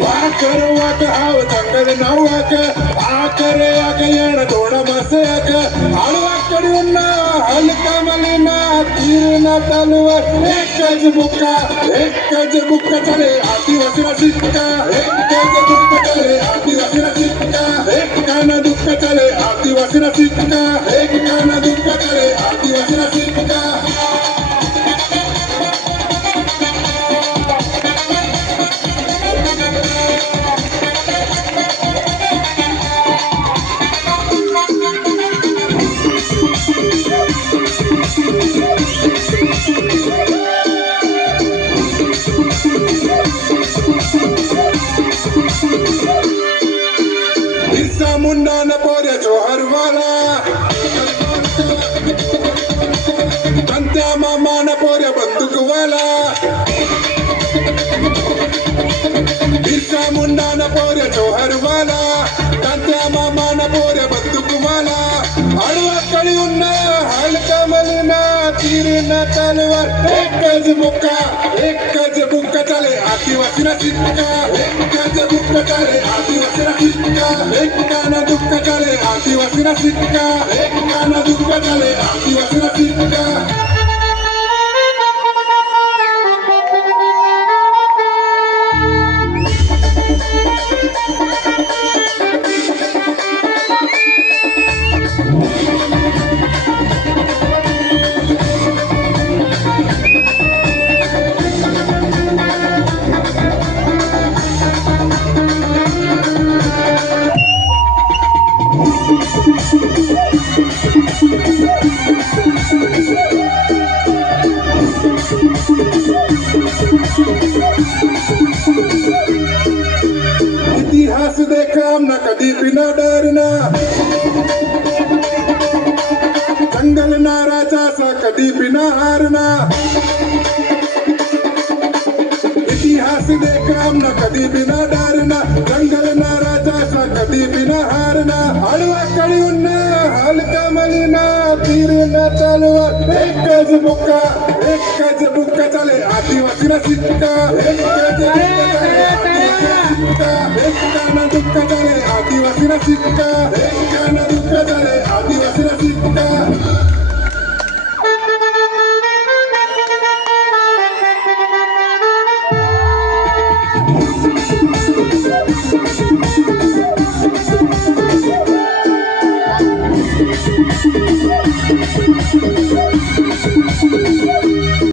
walker वाक हाव जंगल नव्वाक आकरे आक येण थोड मसयाक आडवाकडून हलका मलिना तीरना तलवार एकच बुक्का चले आदिवासीला शिक्का एकच बुक्का चले आदिवासीला शिक्का एक काना दुःख चले आदिवासीला शिक्का एक काना दुःख चले आदिवासीला शिक्का मुंडा न पोरे जोहर वाला कंत्या मामा न पोरे बंदूक वाला बिरसा मुंडा न पोरे जोहर वाला कंत्या मामा न पोरे बंदूक वाला आडवा कळून हलका मलिना तीरना तलवार एकच बुक्का चले आदिवासीला शिक्का एकच बुक्का चले आदिवासीला शिक्का एक काना दुःख चले आदिवासीला शिक्का एक काना दुःख चले आदिवासीला शिक्का इतिहास देखा हमने कभी भी ना डरना जंगल ना राजा सा कभी भी ना हारना इतिहास देखा हमने कभी भी ना डरना जंगल ना राजा सा कभी भी ना हारना आडवा कळून हलका मलिना तीरना तलवार एकच बुक्का चले आदिवासीला शिक्का एकच बुक्का चले आदिवासीला शिक्का एक काना दुःख चले आदिवासीला शिक्का एक काना दुःख चले